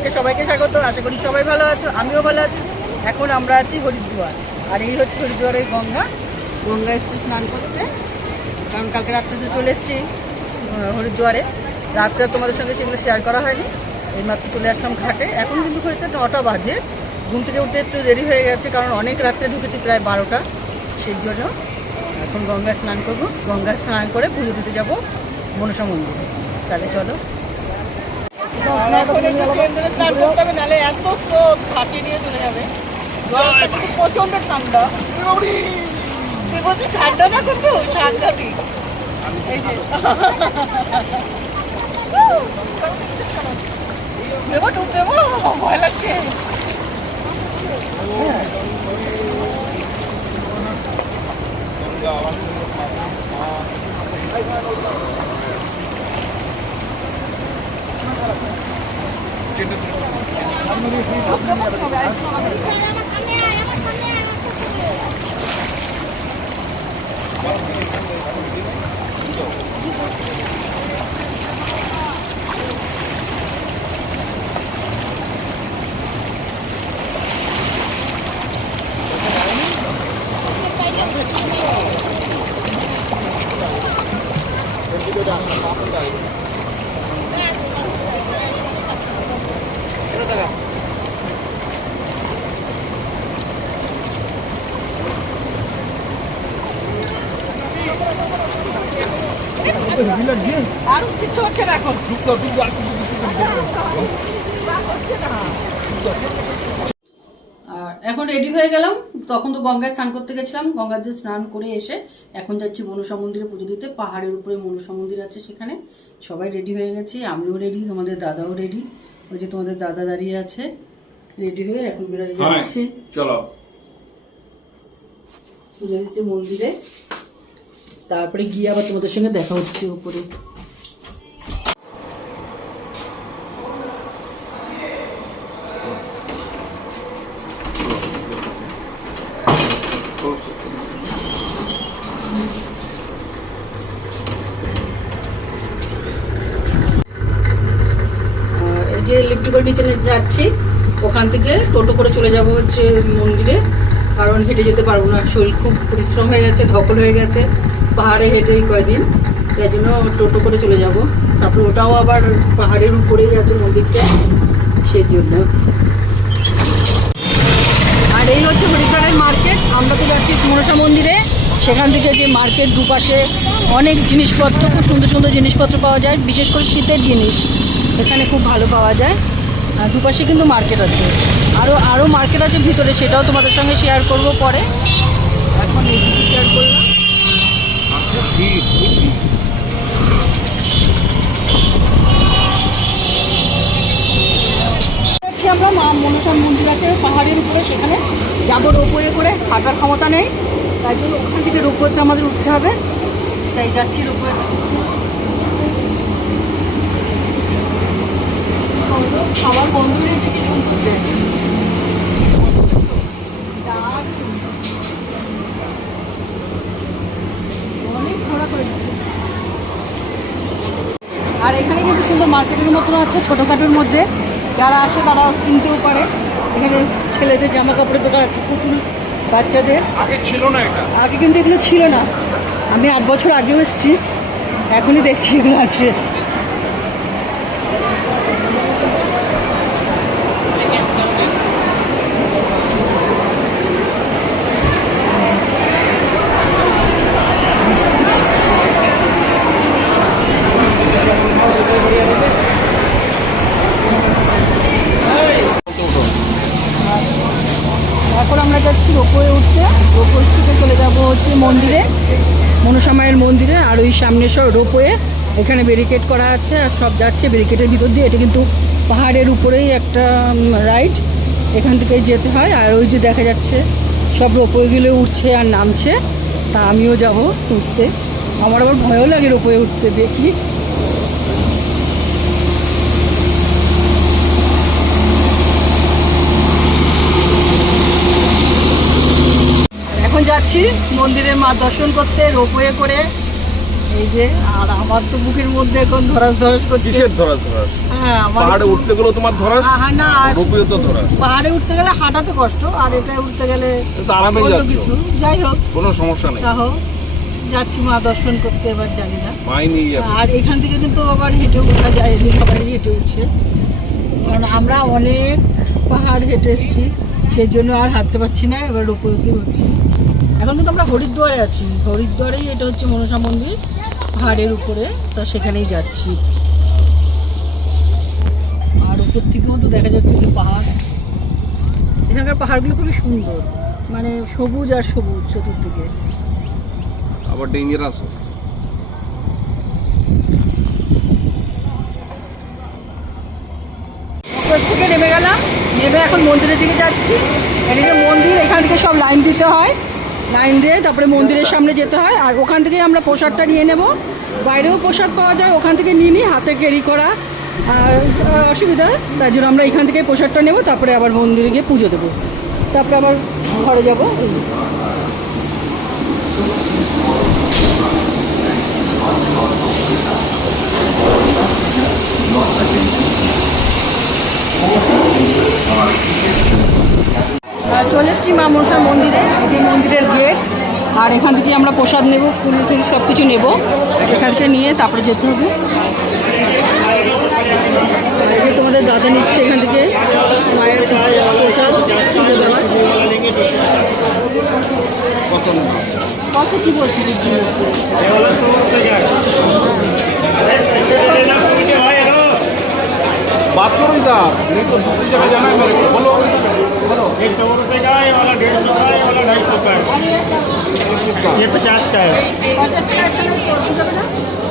ব্লগে সবাইকে স্বাগত। আশা করি সবাই ভালো আছো, আমিও ভালো আছি। এখন আমরা আছি হরিদ্বার। আর এই হচ্ছে হরিদ্বারের গঙ্গা। গঙ্গা এসছি স্নান করতে। কারণ কালকে রাত্রে তো চলে এসছি হরিদ্বারে। রাত্রে তোমাদের সঙ্গে সেগুলো শেয়ার করা হয়নি। এইমাত্র চলে আসলাম ঘাটে। এখন কিন্তু হয়েছে নটা বাজে। ঘুম থেকে উঠতে একটু দেরি হয়ে গেছে, কারণ অনেক রাত্রে ঢুকেছি প্রায় বারোটা। সেই জন্য এখন গঙ্গা স্নান করব। গঙ্গা স্নান করে পুজো দিতে যাব মনসা মন্দিরে। তাহলে চলো। নাহলে এত স্রোত ফাটিয়ে নিয়ে চলে যাবে প্রচণ্ড ঠান্ডা সে বলছে ঠান্ডা না করব সাংঘাতিক এই দেবো ভয় লাগছে দেবো তবে আর কিছু হচ্ছে না এখন। এখন রেডি হয়ে গেলাম। তখন তো গঙ্গায় স্নান করতে গেছিলাম। গঙ্গাতে স্নান করে এসে এখন যাচ্ছি মনসা মন্দিরে পুজো দিতে। পাহাড়ের উপরে মনসা মন্দির আছে সেখানে। সবাই রেডি হয়ে গেছি। আমিও রেডি তোমাদের দাদাও রেডি ওই যে তোমাদের দাদা দাঁড়িয়ে আছে। রেডি হয়ে এখন বেরোয় যাচ্ছি। চলো। পুজো দিতে মন্দিরে। তারপরে গিয়ে আবার তোমাদের সঙ্গে দেখা হচ্ছে উপরে। যে ইলেকট্রিক্যাল নিচে যাচ্ছি, ওখান থেকে টোটো করে চলে যাব হচ্ছে মন্দিরে, কারণ হেঁটে যেতে পারব না, শরীর খুব পরিশ্রম হয়ে গেছে, ধকল হয়ে গেছে। পাহাড়ে হেঁটে এই কয়দিন, তাই জন্য টোটো করে চলে যাব। তারপর ওটাও আবার পাহাড়ের উপরেই আছে মন্দিরটা সেই জন্য আর এই হচ্ছে হরিদ্বারের মার্কেট, আমরা তো যাচ্ছি মনসা মন্দিরে। সেখান থেকে যে মার্কেট দুপাশে অনেক জিনিসপত্র, খুব সুন্দর সুন্দর জিনিসপত্র পাওয়া যায়, বিশেষ করে শীতের জিনিস, এখানে খুব ভালো পাওয়া যায়। আর দুপাশে কিন্তু মার্কেট আছে। আরও আরও মার্কেট আছে ভিতরে, সেটাও তোমাদের সঙ্গে শেয়ার করব পরে। এখন এইটুকু আছে পাহাড়ের উপরে, সেখানে যাব রোপওয়ে করে হাঁটার ক্ষমতা নেই। তাই জন্য ওখান থেকে রোপওয়েতে আমাদের উঠতে হবে। তাই যাচ্ছি রোপওয়ে খাবার বন্ধ রয়েছে কি সুন্দর আর এখানে কিন্তু সুন্দর মার্কেটের মতন আছে, ছোটোখাটোর মধ্যে। যারা আসে তারা কিনতেও পারে। এখানে ছেলেদের জামা কাপড়ের দোকান আছে পুতুল বাচ্চাদের। আগে ছিল না এটা। আগে কিন্তু এগুলো ছিল না। আমি আট বছর আগেও এসেছি এখনই দেখছি এগুলো আছে। এখন আমরা যাচ্ছি রোপওয়ে উঠতে। রোপওয়ে থেকে চলে যাব হচ্ছে মন্দিরে, মনসা মায়ের মন্দিরে, আর ওই সামনে সব রোপওয়ে। এখানে ব্যারিকেড করা আছে, আর সব যাচ্ছে ব্যারিকেডের ভিতর দিয়ে। এটা কিন্তু পাহাড়ের উপরেই একটা রাইড এখান থেকে যেতে হয়। আর ওই যে দেখা যাচ্ছে, সব রোপওয়েগুলো উঠছে আর নামছে। তা আমিও যাব উঠতে। আমার আবার ভয়ও লাগে রোপওয়ে উঠতে, দেখি এখন যাচ্ছি মন্দিরে মা দর্শন করতে রোপওয়ে করে। এই যে আর আমার তো বুকের মধ্যে এখন ধরাস ধরাস করছে। কিসের ধরাস ধরাস? হ্যাঁ পাহাড়ে উঠতে গেলেও তোমার ধরাস? আহা, না আর তো ধরাস। পাহাড়ে উঠতে গেলে হাঁটাতে কষ্ট আর এটা উঠতে গেলে তো আরামে যাচ্ছ। কিছু। যাই হোক। কোনো সমস্যা নেই। তা হোক যাচ্ছি মা দর্শন করতে এবার জানি না। আর এখান থেকে কিন্তু আবার হেঁটেও ওঠা যায় সবাই হেঁটে উঠছে। কারণ আমরা অনেক পাহাড় হেঁটে এসেছি সেই জন্য আর হাঁটতে পারছি না এবার রূপবতী হচ্ছি এখন কিন্তু আমরা হরিদ্বারে আছি। হরিদ্বারেই এটা হচ্ছে মনসা মন্দির পাহাড়ের উপরে। তা সেখানেই যাচ্ছি। আর উপর থেকেও তো দেখা যাচ্ছে যে পাহাড়। এখানকার পাহাড়গুলো খুবই সুন্দর। মানে সবুজ আর সবুজ চতুর্দিকে। আবার ডেঞ্জারাস থেকে নেমে গেলাম। নেমে এখন মন্দিরের দিকে যাচ্ছি। এদিকে মন্দির এখান থেকে সব লাইন দিতে হয়। লাইন দিয়ে তারপরে মন্দিরের সামনে যেতে হয়। আর ওখান থেকে আমরা প্রসাদটা নিয়ে নেব। বাইরেও প্রসাদ পাওয়া যায় ওখান থেকে নিয়ে নিই হাতে ক্যারি করা। আর অসুবিধা তাই জন্য আমরা এখান থেকে প্রসাদটা নেব তারপরে আবার মন্দিরে গিয়ে পুজো দেবো। তারপরে আবার ঘরে যাব। আহ, চলে এসছি মা মনসার মন্দিরে মন্দিরের গেট। আর এখান থেকে আমরা প্রসাদ নেব, ফুল ফুল সব কিছু নেব। এখান থেকে নিয়ে তারপরে যেতে হবে। তোমাদের দাদা নিচ্ছে এখান থেকে মায়ের প্রসাদ। কত কি বলছি? बात करो इधर। नहीं तो दूसरी जगह जाना है मेरे को। बोलो। बोलो। ये सौ रुपये का ये वाला डेढ़ सौ का ये वाला ढाई सौ का है। ये पचास का है।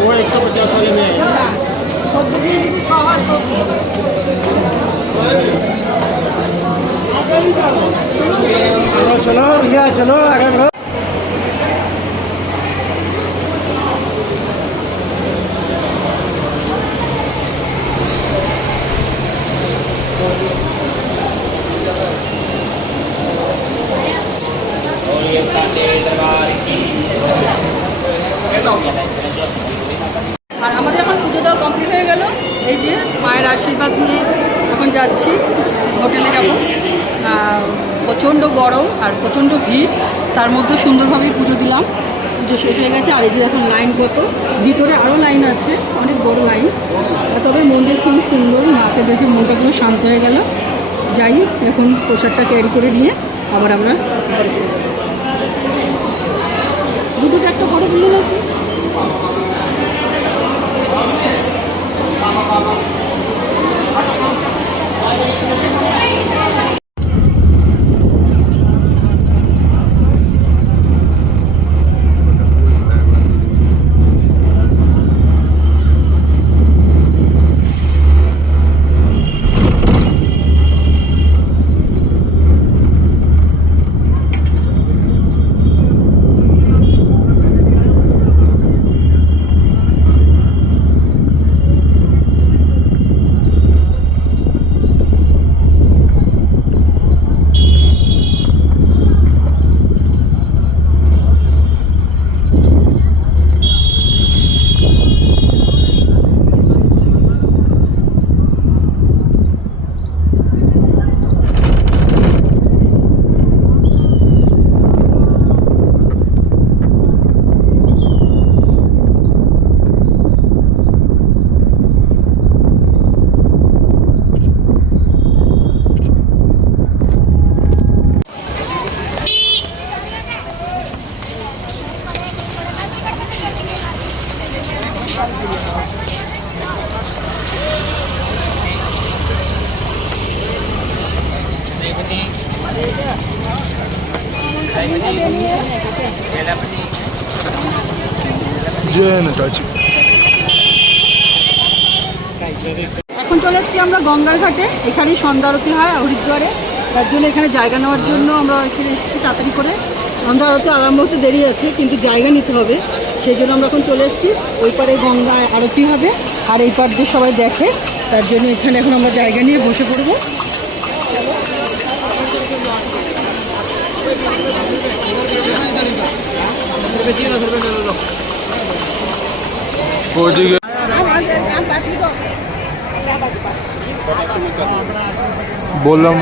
वो एक सौ पचास वाले में है। चलो भैया चलो आगे बढ़ो প্রচণ্ড গরম আর প্রচণ্ড ভিড়। তার মধ্যে সুন্দরভাবেই পুজো দিলাম। পুজো শেষ হয়ে গেছে, আর এই যে এখন লাইন কত ভিতরে আরও লাইন আছে, অনেক বড় লাইন। তবে মন্দির খুবই সুন্দর, মাকে দেখে মনটা পুরো শান্ত হয়ে গেল। যাই এখন প্রসাদটা ক্যারি করে নিয়ে আবার আমরা। দুটোতে একটা ফটো তুলে নাকি এখন চলে এসেছি আমরা গঙ্গার ঘাটে। এখানেই সন্ধ্যা আরতি হয় হরিদ্বারে। তার জন্য এখানে জায়গা নেওয়ার জন্য আমরা এখানে এসেছি তাড়াতাড়ি করে। সন্ধ্যা আরতি আরম্ভ হতে দেরি আছে, কিন্তু জায়গা নিতে হবে। সেই জন্য আমরা এখন চলে এসেছি। ওই পারে গঙ্গা আরতি হবে। আর এই পার যে সবাই দেখে, তার জন্য এখানে এখন আমরা জায়গা নিয়ে বসে পড়ব। বললাম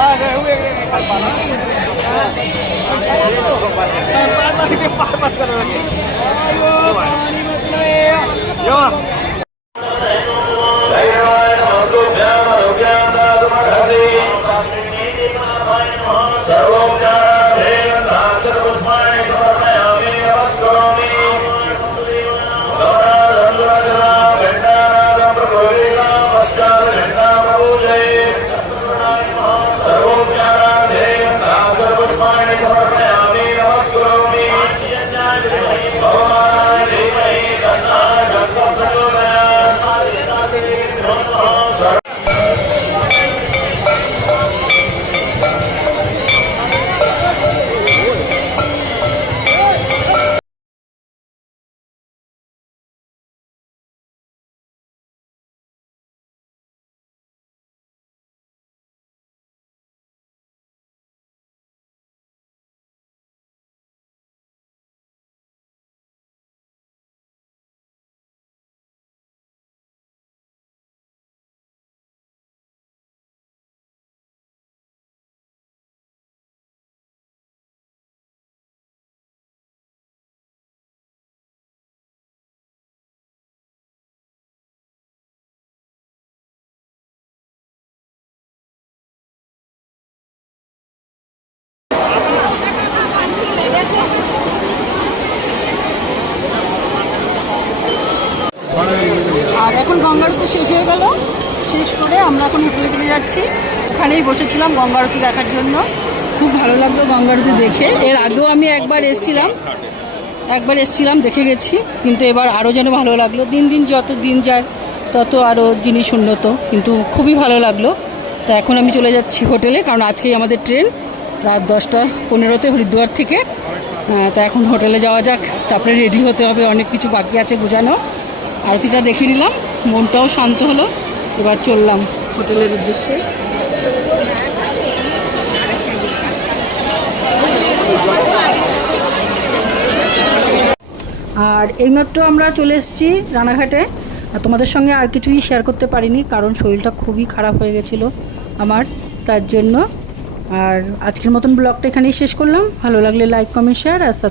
আমি। আর আমরা এখন হোটেলে চলে যাচ্ছি। ওখানেই বসেছিলাম গঙ্গারতি দেখার জন্য। খুব ভালো লাগল গঙ্গারতি দেখে। এর আগেও আমি একবার এসেছিলাম। একবার এসেছিলাম, দেখে গেছি। কিন্তু এবার আরও যেন ভালো লাগল। দিন দিন যত দিন যায়, তত আরও জিনিস উন্নত। কিন্তু খুবই ভালো লাগল। তা এখন আমি চলে যাচ্ছি হোটেলে, কারণ আজকেই আমাদের ট্রেন। রাত দশটা পনেরোতে হরিদ্বার থেকে। তা এখন হোটেলে যাওয়া যাক। তারপরে রেডি হতে হবে। অনেক কিছু বাকি আছে বোঝানো। আরতিটা দেখে নিলাম। মনটাও শান্ত হলো। এবার চললাম। হোটেলের উদ্দেশ্যে। আর এইমাত্র আমরা চলে এসেছি রানাঘাটে। আর তোমাদের সঙ্গে আর কিছুই শেয়ার করতে পারিনি, কারণ শরীরটা খুবই খারাপ হয়ে গেছিল আমার, তার জন্য। আর আজকের মতন ব্লগটা এখানেই শেষ করলাম। ভালো লাগলে লাইক কমেন্ট শেয়ার আর